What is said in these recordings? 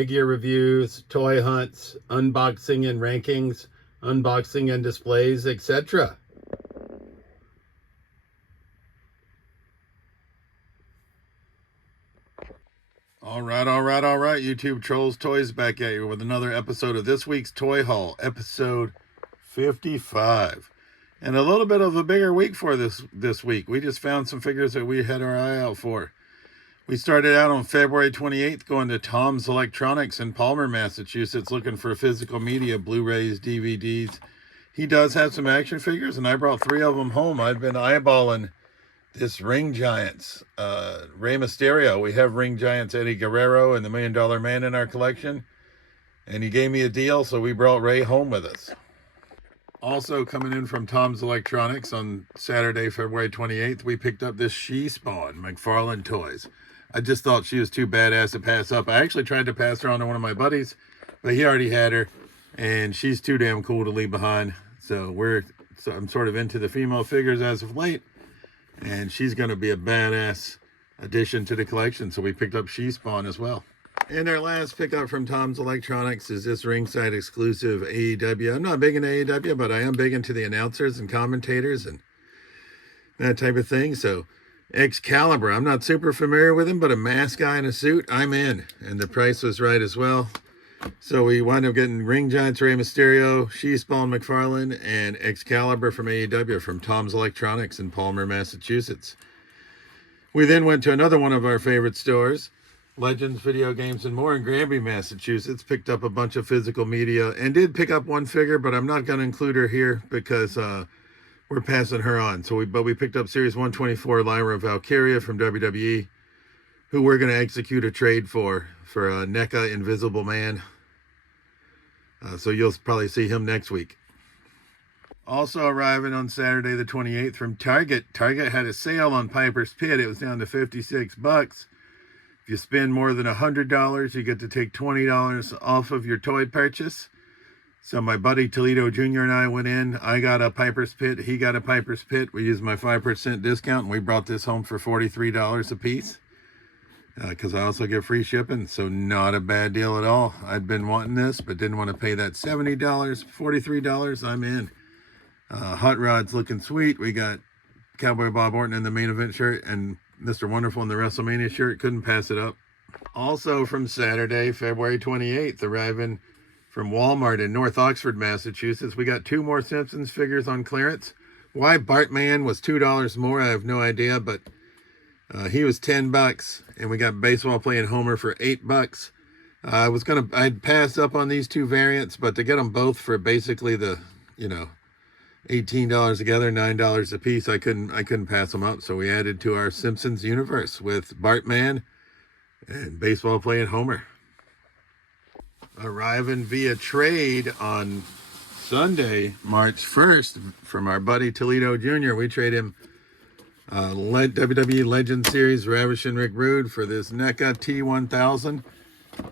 figure reviews, toy hunts, unboxing and rankings, unboxing and displays, etc. All right, YouTube trolls, toys, back at you with another episode of this week's Toy Haul, episode 55. And a little bit of a bigger week for this week. We just found some figures that we had our eye out for. We started out on February 28th going to Tom's Electronics in Palmer, Massachusetts, looking for physical media, Blu-rays, DVDs. He does have some action figures, and I brought 3 of them home. I've been eyeballing this Ring Giants, Rey Mysterio. We have Ring Giants Eddie Guerrero and the $1 Million Man in our collection. And he gave me a deal, so we brought Ray home with us. Also coming in from Tom's Electronics on Saturday, February 28th, we picked up this She-Spawn McFarlane Toys. I just thought she was too badass to pass up. I actually tried to pass her on to one of my buddies, but he already had her, and she's too damn cool to leave behind. So I'm sort of into the female figures as of late, and she's going to be a badass addition to the collection. So we picked up She-Spawn as well. And our last pickup from Tom's Electronics is this ringside exclusive AEW. I'm not big into AEW, but I am big into the announcers and commentators and that type of thing. So Excalibur, I'm not super familiar with him, but a mask guy in a suit, I'm in. And the price was right as well. So we wound up getting Ring Giants Rey Mysterio, She-Spawn McFarlane, and Excalibur from AEW from Tom's Electronics in Palmer, Massachusetts. We then went to another one of our favorite stores, Legends, Video Games, and More in Granby, Massachusetts. Picked up a bunch of physical media and did pick up one figure, but I'm not going to include her here because we're passing her on. But we picked up Series 124 Lyra Valkyria from WWE, who we're going to execute a trade for NECA Invisible Man. So you'll probably see him next week. Also arriving on Saturday the 28th from Target. Target had a sale on Piper's Pit. It was down to $56. If you spend more than $100, you get to take $20 off of your toy purchase. So my buddy Toledo Jr. and I went in. I got a Piper's Pit. He got a Piper's Pit. We used my 5% discount, and we brought this home for $43 a piece. Because I also get free shipping, so not a bad deal at all. I'd been wanting this, but didn't want to pay that $70. $43, I'm in. Hot Rod's looking sweet. We got Cowboy Bob Orton in the main event shirt and Mr. Wonderful in the WrestleMania shirt. Couldn't pass it up. Also from Saturday, February 28th, arriving from Wal-Mart in North Oxford, Massachusetts, we got 2 more Simpsons figures on clearance. Why Bartman was $2 more, I have no idea, but he was $10, and we got Baseball Playing Homer for $8. I'd pass up on these 2 variants, but to get them both for basically the, $18 together, $9 a piece, I couldn't pass them up. So we added to our Simpsons universe with Bartman and Baseball Playing Homer. Arriving via trade on Sunday, March 1st, from our buddy Toledo Jr. We trade him WWE Legend Series Ravishing Rick Rude for this NECA T1000.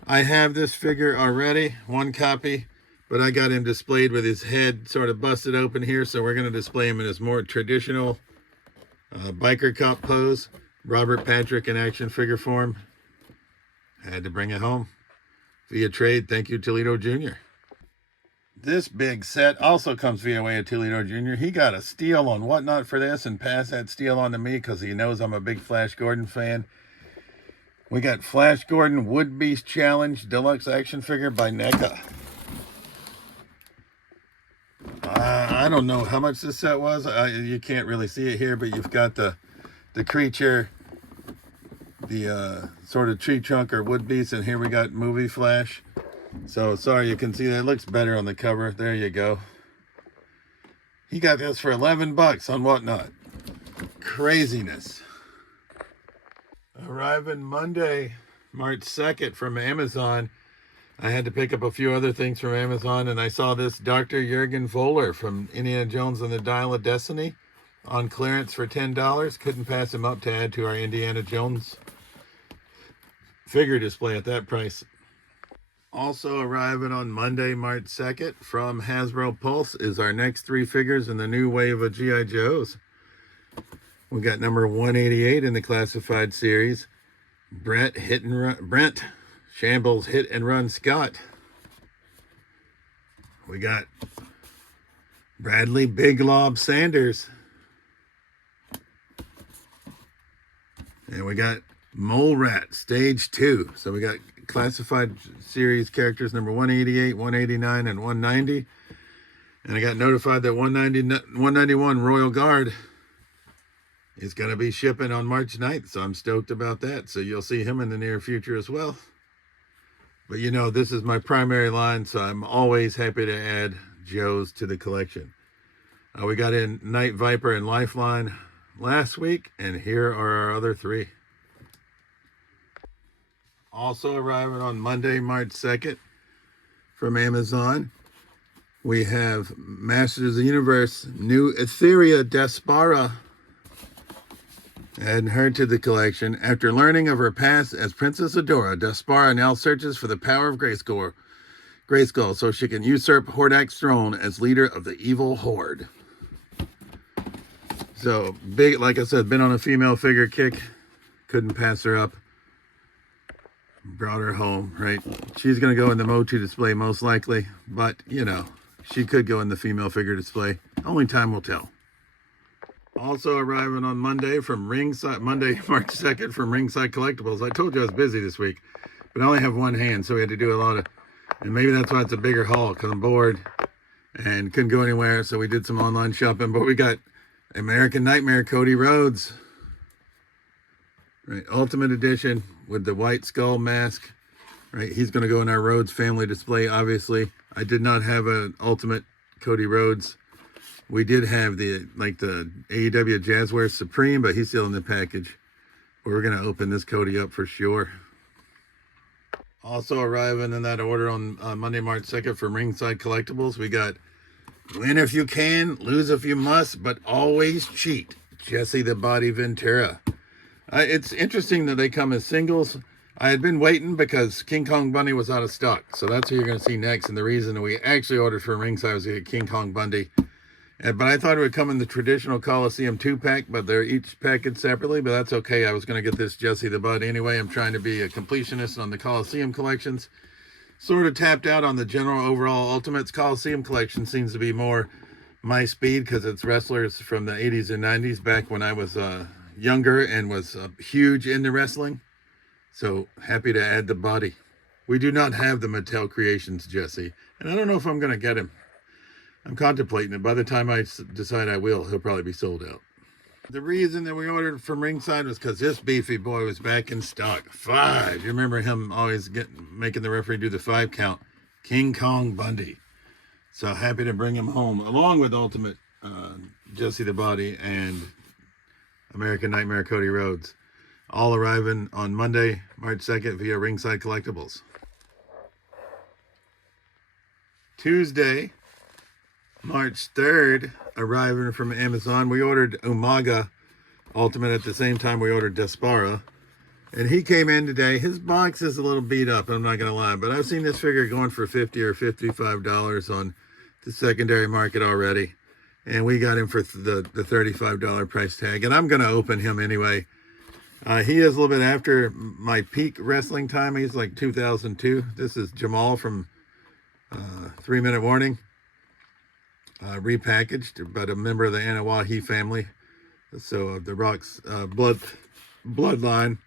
I have this figure already, 1 copy, but I got him displayed with his head sort of busted open here, so we're going to display him in his more traditional biker cop pose. Robert Patrick in action figure form. Had to bring it home via trade. Thank you, Toledo Jr. This big set also comes via way of Toledo Jr. He got a steal on Whatnot for this and passed that steal on to me because he knows I'm a big Flash Gordon fan. We got Flash Gordon Wood Beast Challenge Deluxe action figure by NECA. I don't know how much this set was. You can't really see it here, but you've got the creature, the sort of tree trunk or wood beast, and here we got movie Flash. So sorry, you can see that it looks better on the cover. There you go. He got this for $11 on Whatnot. Craziness. Arriving Monday, March 2nd from Amazon. I had to pick up a few other things from Amazon, and I saw this Dr. Jurgen Voller from Indiana Jones and the Dial of Destiny on clearance for $10. Couldn't pass him up to add to our Indiana Jones figure display at that price. Also arriving on Monday, March 2nd from Hasbro Pulse is our next 3 figures in the new wave of G.I. Joes. We got number 188 in the classified series. Brent Shambles Hit and Run Scott. We got Bradley Big Lob Sanders. And we got Mole Rat Stage 2. So we got classified series characters number 188, 189, and 190. And I got notified that 191 Royal Guard is going to be shipping on March 9th. So I'm stoked about that. So you'll see him in the near future as well. But you know, this is my primary line, so I'm always happy to add Joes to the collection. We got in Night Viper and Lifeline last week, and here are our other three. Also arriving on Monday, March 2nd from Amazon, we have Masters of the Universe, new Etheria Despara. Adding her to the collection. After learning of her past as Princess Adora, Despara now searches for the power of Grayskull so she can usurp Hordak's throne as leader of the evil Horde. So, big, like I said, been on a female figure kick. Couldn't pass her up. Brought her home, right? She's going to go in the Motu display most likely. But, you know, she could go in the female figure display. Only time will tell. Also arriving on Monday, March 2nd from Ringside Collectibles. I told you I was busy this week, but I only have one hand, so we had to do a lot of, and maybe that's why it's a bigger haul, because I'm bored and couldn't go anywhere, so we did some online shopping. But we got American Nightmare Cody Rhodes, right? Ultimate Edition with the white skull mask, right? He's going to go in our Rhodes family display, obviously. I did not have an Ultimate Cody Rhodes. We did have the AEW Jazzware Supreme, but he's still in the package. We're going to open this Cody up for sure. Also arriving in that order on Monday, March 2nd from Ringside Collectibles, we got Win If You Can, Lose If You Must, but Always Cheat, Jesse the Body Ventura. It's interesting that they come as singles. I had been waiting because King Kong Bundy was out of stock. So that's who you're going to see next. And the reason we actually ordered from Ringside was to get King Kong Bundy. But I thought it would come in the traditional Coliseum 2-pack, but they're each packaged separately, but that's okay. I was going to get this Jesse the Bud anyway. I'm trying to be a completionist on the Coliseum collections. Sort of tapped out on the general overall Ultimates. Coliseum collection seems to be more my speed because it's wrestlers from the 80s and 90s back when I was younger and was huge into wrestling. So happy to add the body. We do not have the Mattel Creations Jesse, and I don't know if I'm going to get him. I'm contemplating it. By the time I decide I will, he'll probably be sold out. The reason that we ordered from Ringside was because this beefy boy was back in stock. 5. You remember him always making the referee do the 5 count. King Kong Bundy. So happy to bring him home, along with Ultimate Jesse the Body and American Nightmare Cody Rhodes. All arriving on Monday, March 2nd via Ringside Collectibles. Tuesday, March 3rd, arriving from Amazon. We ordered Umaga Ultimate at the same time we ordered Despara. And he came in today. His box is a little beat up, I'm not going to lie. But I've seen this figure going for $50 or $55 on the secondary market already. And we got him for the $35 price tag. And I'm going to open him anyway. He is a little bit after my peak wrestling time. He's like 2002. This is Jamal from 3 Minute Warning. Repackaged, but a member of the Anawahi family. So the Rock's bloodline,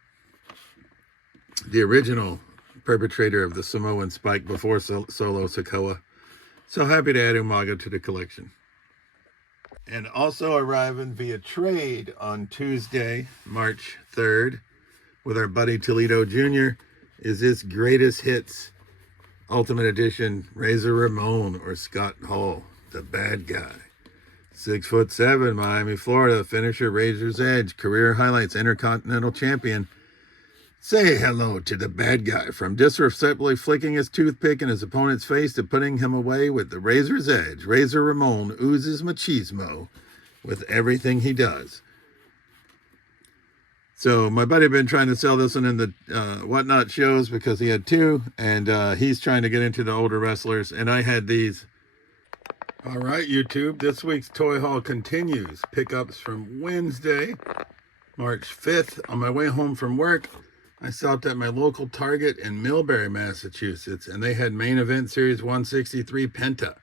the original perpetrator of the Samoan Spike before Solo Sikoa. So happy to add Umaga to the collection. And also arriving via trade on Tuesday, March 3rd, with our buddy Toledo Jr., is this Greatest Hits Ultimate Edition Razor Ramon or Scott Hall. The bad guy. 6'7", Miami, Florida, finisher, Razor's Edge, career highlights, Intercontinental Champion. Say hello to the bad guy, from disrespectfully flicking his toothpick in his opponent's face to putting him away with the Razor's Edge. Razor Ramon oozes machismo with everything he does. So my buddy had been trying to sell this one in the Whatnot shows because he had 2, and he's trying to get into the older wrestlers, and I had these. All right, YouTube, this week's toy haul continues. Pickups from Wednesday, March 5th. On my way home from work, I stopped at my local Target in Millbury, Massachusetts, and they had Main Event Series 163 Penta.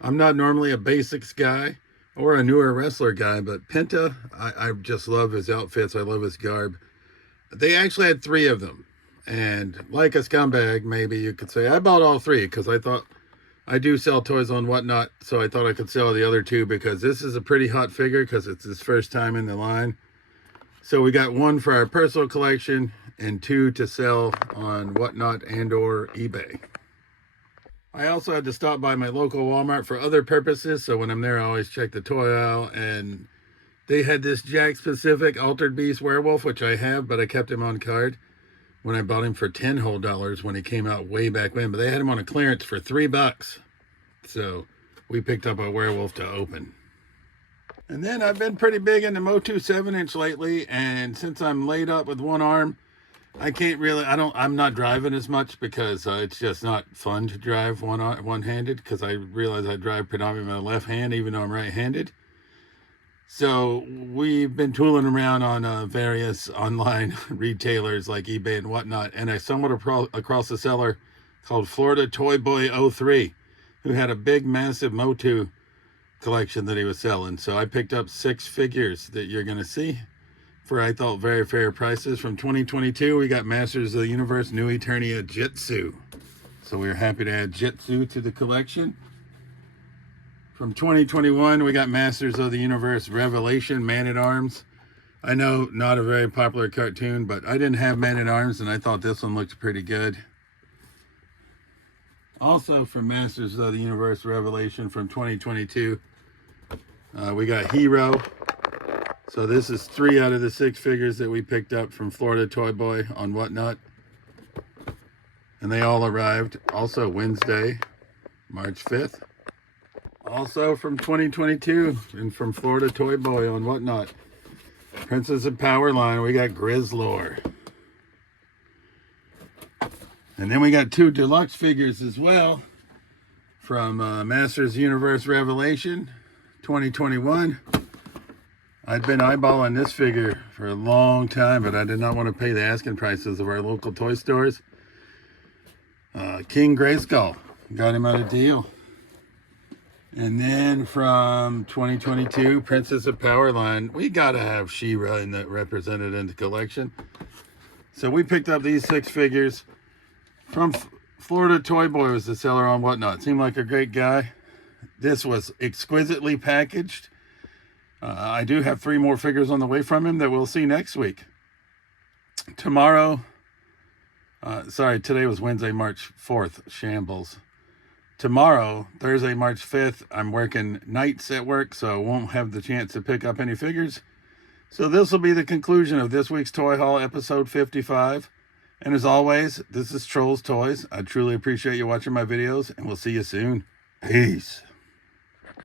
I'm not normally a basics guy or a newer wrestler guy, but Penta, I just love his outfits. I love his garb. They actually had 3 of them. And like a scumbag, maybe you could say, I bought all 3 because I thought I do sell toys on Whatnot. So I thought I could sell the other 2 because this is a pretty hot figure because it's his first time in the line. So we got 1 for our personal collection and 2 to sell on Whatnot and or eBay. I also had to stop by my local Walmart for other purposes. So when I'm there, I always check the toy aisle, and they had this Jakks Pacific Altered Beast Werewolf, which I have, but I kept him on card when I bought him for $10 whole when he came out way back when. But they had him on a clearance for $3. So we picked up a werewolf to open. And then I've been pretty big into Motu 7-inch lately, and since I'm laid up with one arm, I can't really, I'm not driving as much because it's just not fun to drive one-handed, because I realize I drive predominantly with my left hand, even though I'm right-handed. So we've been tooling around on various online retailers like eBay and Whatnot, and I stumbled across a seller called Florida Toy Boy 03, who had a big, massive Motu collection that he was selling. So I picked up 6 figures that you're going to see for, I thought, very fair prices. From 2022, we got Masters of the Universe New Eternia Jitsu. So we were happy to add Jitsu to the collection. From 2021, we got Masters of the Universe Revelation Man-at-Arms. I know, not a very popular cartoon, but I didn't have Man-at-Arms, and I thought this one looked pretty good. Also from Masters of the Universe Revelation from 2022, we got Hero. So this is 3 out of the 6 figures that we picked up from Florida Toy Boy on Whatnot. And they all arrived also Wednesday, March 5th. Also from 2022 and from Florida Toy Boy on Whatnot, Princess of Power line, we got Grizzlor. And then we got 2 deluxe figures as well from Masters Universe Revelation 2021. I'd been eyeballing this figure for a long time, but I did not want to pay the asking prices of our local toy stores. King Grayskull, got him at a deal. And then from 2022, Princess of Power line, we got to have She-Ra in that represented in the collection. So we picked up these 6 figures from Florida Toy Boy, was the seller on Whatnot. Seemed like a great guy. This was exquisitely packaged. I do have 3 more figures on the way from him that we'll see next week. Tomorrow, today was Wednesday, March 4th, shambles. Tomorrow, Thursday, March 5th, I'm working nights at work, so I won't have the chance to pick up any figures. So this will be the conclusion of this week's Toy Haul, episode 55. And as always, this is Trolls Toys. I truly appreciate you watching my videos, and we'll see you soon. Peace.